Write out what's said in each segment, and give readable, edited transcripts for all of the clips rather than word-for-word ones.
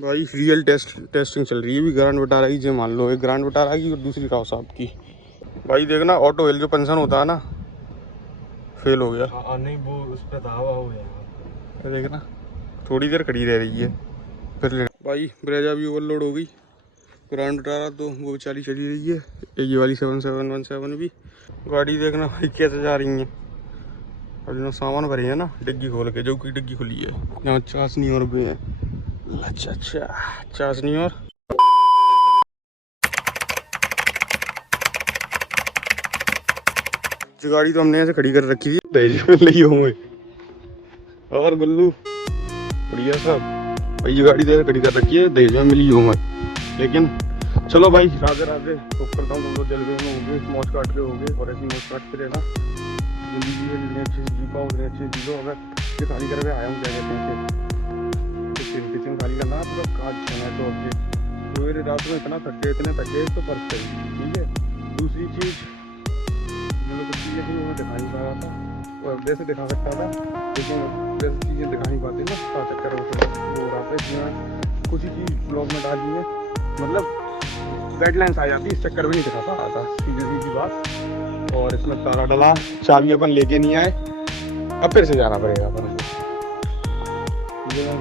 भाई real testing चल रही है। भी ग्रांड विटारा की जो मान लो, एक ग्रांड विटारा की और दूसरी राव साहब की। भाई देखना ऑटो हिल जो पंक्शन होता है ना, फेल हो गया। नहीं वो उस पर दावा हो गया। देखना थोड़ी देर खड़ी रह रही है फिर लेना। भाई ब्रेजा भी ओवरलोड हो गई। ग्रांड विटारा तो वो बेचारी चली रही है। ये वाली 7717 भी गाड़ी देखना भाई कैसे जा रही है। और जो सामान भरे हैं ना डिग्गी खोल के, जो की डिग्गी खुली है, यहाँ चाशनी और भी है। अच्छा चाशनी और जो गाड़ी तो हमने ऐसे खड़ी कर रखी थी दहेज में ली होंगे। और गुल्लू बढ़िया सब भाई, ये गाड़ी तो ऐसे खड़ी कर रखी है दहेज में मिली होंगे। लेकिन चलो भाई राधे राधे, होप करता हूँ तुम लोग जलवे में होंगे, मौज काट रहे होंगे और ऐसी मौज काटते रहना। जिंदगी है जितनी अच्छी जी पाओ उतनी अच्छी जी लो। अगर ये खाली करके आया हूँ क्या कहते हैं किचन खाली करना पूरा काज है तो सवेरे रात में इतना थके तो फर्क करेगी। ठीक है, दूसरी चीज़ मैंने कुछ चीज़ें थी वो दिखा नहीं पा रहा था, और वैसे दिखा सकता था लेकिन वैसे चीज़ें दिखा नहीं पाते ना, क्या चक्कर हो रहा था। इसमें कुछ ही चीज़ ब्लॉग में डाली है, मतलब गाइडलाइंस आ जाती, इस चक्कर में नहीं दिखा पा रहा था सीधी बात। और इसमें ताला डला, चाबी अपन लेके नहीं आए, अब फिर से जाना पड़ेगा अपन को।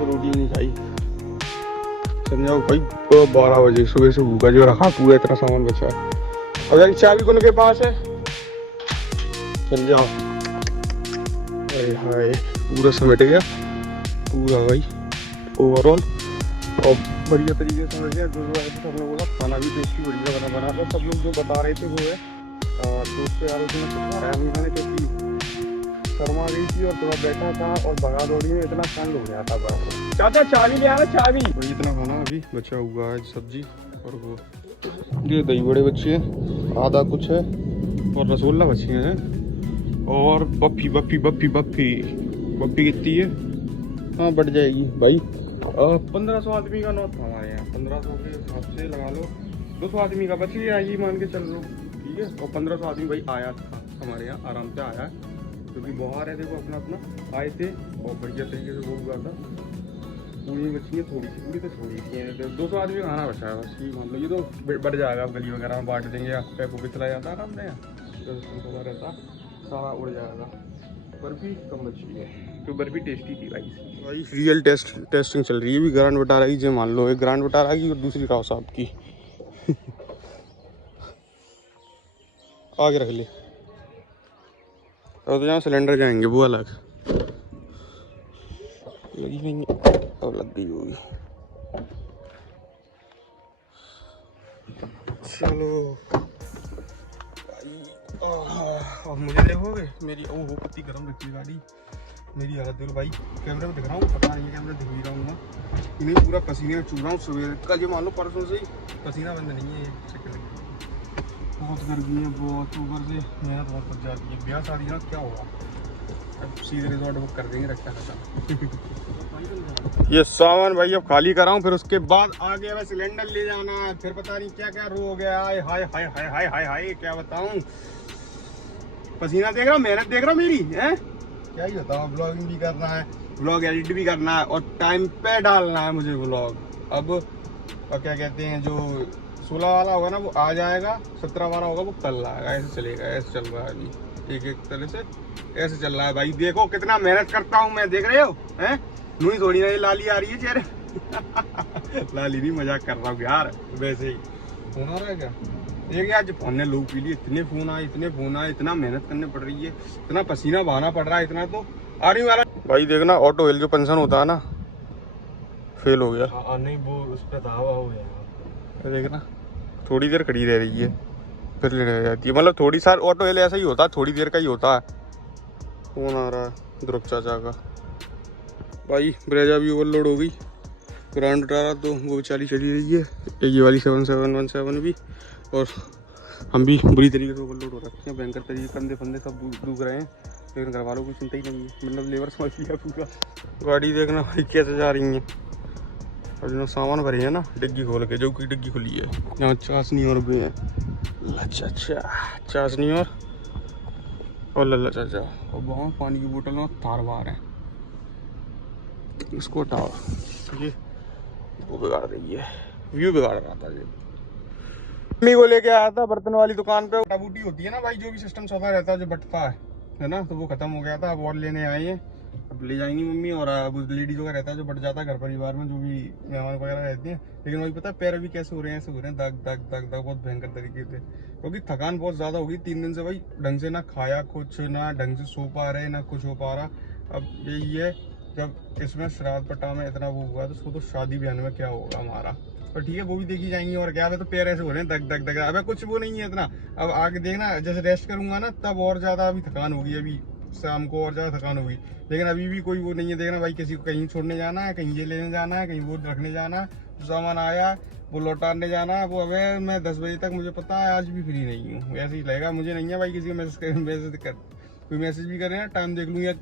रोटी नहीं खाई समझाओ भाई, 12 बजे सुबह से भूखा जो रखा, पूरा इतना सामान बचा है। अगर चाबी कौन के पास है, चल जाओ। अरे हाय पूरा समेट गया पूरा भाई ओवरऑल, और बढ़िया तरीके से समझ गया। जो सबने बोला खाना भी टेस्टी बढ़िया बना था, सब लोग जो बता रहे थे वो है। तो उस पर यार उसने कुछ खाया नहीं मैंने, क्योंकि शर्मा गई थी और थोड़ा बैठा था और भगा दौड़ी में इतना ठंड हो गया था। बस चाचा चाबी ले आना, चाबी भाई। इतना खाना अभी बचा हुआ है, सब्जी और वो ये दही बड़े बच्चे हैं, आधा कुछ है और रसगुल्ला बच्चे हैं, और बप्पी बप्पी बप्पी बप्पी बप्पी कितनी है? हाँ बढ़ जाएगी भाई। 1500 आदमी का नोट था हमारे यहाँ, 1500 के हिसाब से लगा लो 200 आदमी का बच गया, ये मान के चल लो। ठीक है, और 1500 आदमी भाई आया था हमारे यहाँ, आराम से आया है, क्योंकि बहुत रहे थे वो अपना आए थे और बढ़िया तरीके से वो हुआ था। पूरी बची है थोड़ी सी, पूरी तो थोड़ी सी है, 200 आदमी खाना बचा है बस। ये मान लो ये तो बढ़ जाएगा, गली वगैरह में बांट देंगे, पैपों पे चला जाता है ना हमने यहाँ रहता, सारा उड़ जाएगा। बर्फी कम बची है, तो बर्फी टेस्टी थी भाई रियल टेस्टिंग चल रही है। भी ग्रांड विटारा की जो मान लो, एक ग्रांड विटारा की और दूसरी राव साहब की। आगे रख ले, और तो यहाँ सिलेंडर जाएंगे वो अलग लगी नहीं है, अब लग गई होगी। चलो और मुझे देखोगे मेरी ओहो कितनी गर्म रखी गाड़ी, मेरी हालत देखो भाई। कैमरे में दिख रहा हूँ, पता नहीं कैमरे दिख भी रहा हूँ, इन्हें पूरा पसीने में चूर रहा हूँ सवेरे कल। ये मान लो परसों से ही पसीना बंद नहीं है, बहुत गर्मी है, बहुत ऊपर से मेहनत बहुत पड़ जाती है। ब्याह शादी ना क्या होगा, अब सीधे रिजॉर्ट बुक कर देंगे रखा खचा। ये सामान भाई अब खाली कराऊं, फिर उसके बाद आगे अब सिलेंडर ले जाना है, फिर पता नहीं क्या क्या रो गया। हाय हाय हाय हाय हाय हाय हाय क्या बताऊं, पसीना देख रहा हूँ, मेहनत देख रहा हूँ मेरी है, क्या ही बताऊं। ब्लॉगिंग भी करना है, ब्लॉग एडिट भी करना है और टाइम पे डालना है मुझे ब्लॉग। अब और क्या कहते हैं, जो 16 वाला होगा ना वो आ जाएगा, 17 वाला होगा वो कल आएगा, ऐसे चलेगा, ऐसे चल रहा है अभी एक तरह से ऐसे चल रहा है भाई। देखो कितना मेहनत करता हूँ मैं, देख रहे हो हैं, नूही थोड़ी ना ये लाली आ रही है चेहरे। लाली नहीं, मजाक कर रहा हूँ यार, वैसे ही फोन आ रहा है क्या। एक आज फोन ने लोग पी लिए, इतने फोन आए इतना मेहनत करनी पड़ रही है, इतना पसीना बहाना पड़ रहा है, इतना तो आ रही वाला भाई। देखना ऑटो हिल जो पंक्शन होता है ना, फेल हो गया। नहीं वो उस पर दावा हो गया। देखना थोड़ी देर खड़ी रह रही है फिर लेने जाती है, मतलब थोड़ी सार ऑटो हिल ऐसा ही होता है, थोड़ी देर का ही होता है। फोन आ रहा है ध्रुव चाचा का। भाई ब्रेजा भी ओवरलोड हो गई, ग्रांड विटारा तो वो बेचारी चली रही है, ये वाली 7717 भी, और हम भी बुरी तरीके से ओवरलोड हो रखे हैं, भयंकर तरीके, कंधे फंदे सब डूब रहे हैं, लेकिन घर वालों को चिंता ही नहीं है, मतलब लेबर समझ लिया पूरा। गाड़ी देखना भाई कैसे जा रही है, और जो सामान भरे हैं ना डिग्गी खोल के, जो की डिग्गी खुली है, यहाँ चाशनी और भी है। अच्छा चाशनी और लल्ला चाचा, और वहाँ पानी की बोतल में तार बार है, इसको हटाओ। ये वो बिगाड़ रही है, व्यू बिगाड़ रहा था ये। मम्मी को लेके आया था बर्तन वाली दुकान पे, बूटी होती है ना भाई, जो भी सिस्टम सौदा रहता है जो बटता है ना, तो वो खत्म हो गया था। अब और लेने आए हैं, अब ले जाएंगी मम्मी। और अब लेडीजों का रहता है जो बट जाता है घर परिवार में, जो भी मेहमान वगैरह रहते हैं। लेकिन वही पता है पैर अभी कैसे हो रहे हैं, ऐसे हो रहे हैं दाग दाग दाग दाग, बहुत भयंकर तरीके से, क्योंकि थकान बहुत ज्यादा होगी 3 दिन से भाई। ढंग से ना खाया कुछ, ना ढंग से सो पा रहे, ना कुछ हो पा रहा। अब यही है, जब इसमें श्राद्ध पट्टा में इतना वो हुआ तो उसको तो शादी ब्याह में क्या होगा हमारा। पर ठीक है, वो भी देखी जाएंगी। और क्या है, तो पैर ऐसे हो रहे हैं दग दग दग। अब कुछ वो नहीं है इतना, अब आगे देखना जैसे रेस्ट करूंगा ना तब और ज्यादा अभी थकान होगी, अभी शाम को और ज्यादा थकान होगी। लेकिन अभी भी कोई वो नहीं है, देखना भाई किसी को कहीं छोड़ने जाना है, कहीं ये लेने जाना है, कहीं वो रखने जाना है, जो सामान आया वो लौटाने जाना है। वो अबे मैं 10 बजे तक, मुझे पता है आज भी फ्री नहीं हूँ, ऐसे ही लगेगा। मुझे नहीं है भाई किसी को मैसेज कर कोई मैसेज भी करे ना टाइम देख लूँ, या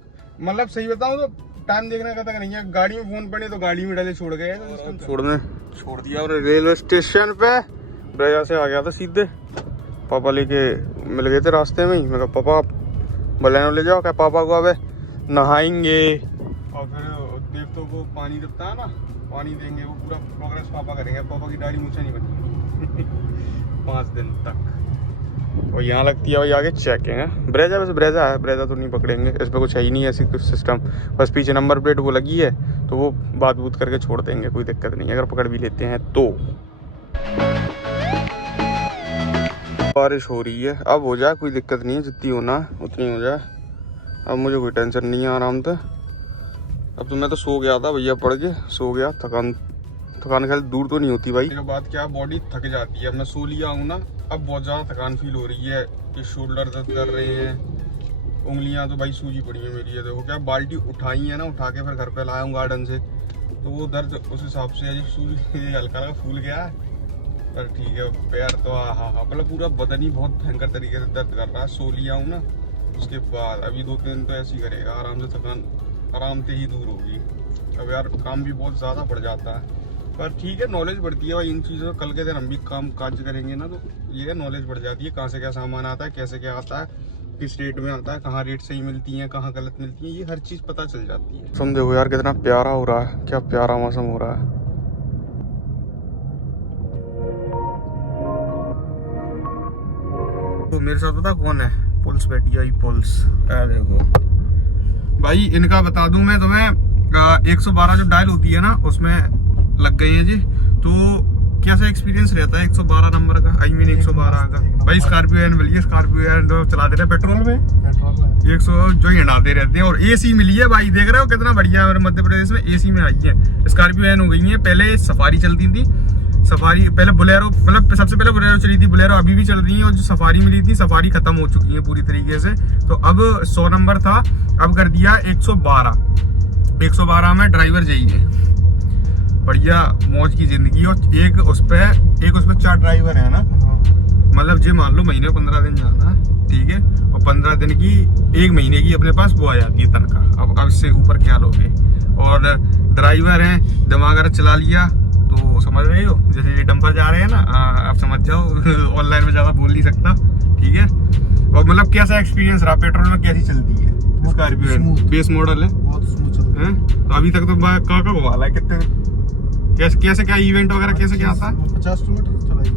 मतलब सही बताऊँ तो टाइम देखने का तक नहीं है। गाड़ी में फोन पड़े तो गाड़ी में डाले छोड़ गए, छोड़ दिया। और रेलवे स्टेशन पे ब्रेजा से आ गया था सीधे, पापा लेके मिल गए थे रास्ते में ही। मैं कहा पापा बलेनो ले जाओ, क्या पापा को अबे नहाएंगे। और फिर देख तो वो पानी दिखता है ना, पानी देंगे, वो पूरा प्रोग्रेस पापा करेंगे। पापा की दाढ़ी मूछें नहीं बनती 5 दिन तक। और यहाँ लगती है भाई आगे चेकिंग है। ब्रेजा वैसे ब्रेजा है, ब्रेजा तो नहीं पकड़ेंगे, इस पर कुछ है ही नहीं ऐसी कुछ सिस्टम। बस पीछे नंबर प्लेट वो लगी है तो वो बात बूत करके छोड़ देंगे, कोई दिक्कत नहीं है अगर पकड़ भी लेते हैं तो। बारिश हो रही है, अब हो जाए कोई दिक्कत नहीं है, जितनी होना उतनी हो जाए। अब मुझे कोई टेंशन नहीं है, आराम से। अब तो मैं तो सो गया था भैया, पड़ के सो गया। थकान ख्याल दूर तो नहीं होती भाई। बात क्या, बॉडी थक जाती है। अब मैं सो लिया हूँ ना, अब बहुत ज़्यादा थकान फील हो रही है कि शोल्डर दर्द कर रहे हैं, उंगलियां तो भाई सूजी पड़ी है मेरी। है देखो क्या, बाल्टी उठाई है ना, उठा के फिर घर पे लाया हूँ गार्डन से, तो वो दर्द उस हिसाब से सूज हल्का हल्का फूल गया है। पर ठीक है, पैर तो हाँ मतलब पूरा बदन ही बहुत भयंकर तरीके से दर्द कर रहा है। सो लिया हूँ ना, उसके बाद अभी 2-3 दिन तो ऐसे ही करेगा, आराम से थकान आराम से ही दूर होगी। अब यार काम भी बहुत ज़्यादा बढ़ जाता है, पर ठीक है, नॉलेज बढ़ती है भाई इन चीज़ों। कल के दिन हम भी काम काज करेंगे ना, तो ये नॉलेज बढ़ जाती है, कहाँ से क्या सामान आता है, कैसे क्या आता है, किस रेट में आता है, कहाँ रेट सही मिलती है, कहाँ गलत मिलती है, ये हर चीज़ पता चल जाती है। तुम देखो यार कितना प्यारा हो रहा है, क्या प्यारा मौसम हो रहा है। तो मेरे साथ पता कौन है, पुल्स बैठी है, पुल्स। देखो भाई, इनका बता दूं मैं तुम्हें, 112 जो डायल होती है ना उसमें लग गई है जी। तो कैसा एक्सपीरियंस रहता है 112 नंबर का, आई मीन 112 का। भाई स्कॉर्पियो एन मिली है, स्कॉर्पियो एन तो चला दे रहे पेट्रोल में 100 जो हिंडाते रहते हैं। और एसी मिली है भाई, देख रहे हो कितना बढ़िया है। मध्य प्रदेश में एसी में आई है स्कॉर्पियो एन हो गई है। पहले सफारी चलती थी, सफारी पहले बोलेरो, मतलब सबसे पहले बोलेरो चली थी, बोलेरो अभी भी चल रही है। और जो सफारी मिली थी, सफारी खत्म हो चुकी है पूरी तरीके से। तो अब 100 नंबर था, अब कर दिया 112 में ड्राइवर चाहिए। बढ़िया मौज की जिंदगी। और एक उस पे 4 ड्राइवर है ना, मतलब जो मान लो महीने 15 दिन जाना है, ठीक है, और 15 दिन की 1 महीने की अपने पास वो आ जाती है तनख्वाह। अब इससे ऊपर क्या लोगे। और ड्राइवर हैं, दिमाग अगर चला लिया तो समझ रहे हो, जैसे ये डंपर जा रहे हैं ना, आप समझ जाओ। ऑनलाइन में ज्यादा बोल नहीं सकता, ठीक है। और मतलब कैसा एक्सपीरियंस रहा, पेट्रोल में कैसी चलती है स्कॉर्पियो, बेस मॉडल है, बहुत स्मूथ है। तो अभी तक तो कहाँ घुमा है, कितने कैसे क्या इवेंट वगैरह कैसे क्या आता है, 50 किलोमीटर चलाई,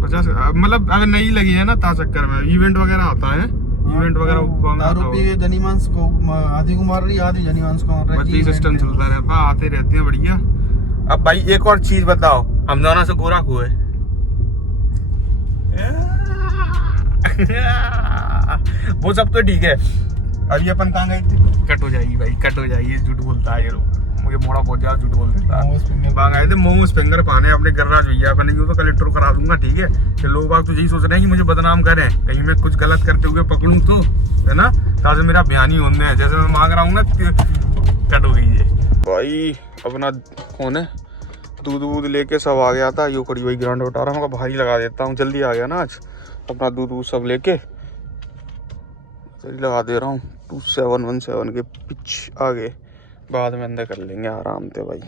50, मतलब अगर नहीं लगी है ना ता चक्कर में इवेंट वगैरह आता है, इवेंट वगैरह आरोपी जनीमांस को आधी को मार रही, आधी जनीमांस को मार रही, सिस्टम चलता रहता, आते रहते हैं बढ़िया। अब भाई एक और चीज बताओ, हम दोनों से गोरा को है वो सब तो ठीक है। अभी अपन कहाँ गए थे, कट हो जाएगी भाई, कट हो जाएगी, झूठ बोलता है ये लोग, मुझे मोड़ा बहुत ज्यादा झूठ बोल देता है। वहाँ गए थे मोमोज फिंगर पाने अपने गर्राज भैया, मैंने यूँ तो कलेक्टर करा दूंगा, ठीक है। कि लोग बाग तो यही सोच रहे हैं कि मुझे बदनाम करें, कहीं मैं कुछ गलत करते हुए पकड़ूं तो, है ना, ताकि मेरा बयान ही होने है। जैसे मैं मांग रहा हूँ ना, कट हो गई है भाई। अपना कौन है, दूध वूध लेके सब आ गया था, यो खड़ी वही ग्राउंड उठा रहा हूँ, भारी लगा देता हूँ, जल्दी आ गया ना आज। अपना दूध वूध सब लेके जल्दी लगा दे रहा हूँ 2717 के पिच आगे, बाद में अंदर कर लेंगे आराम से भाई।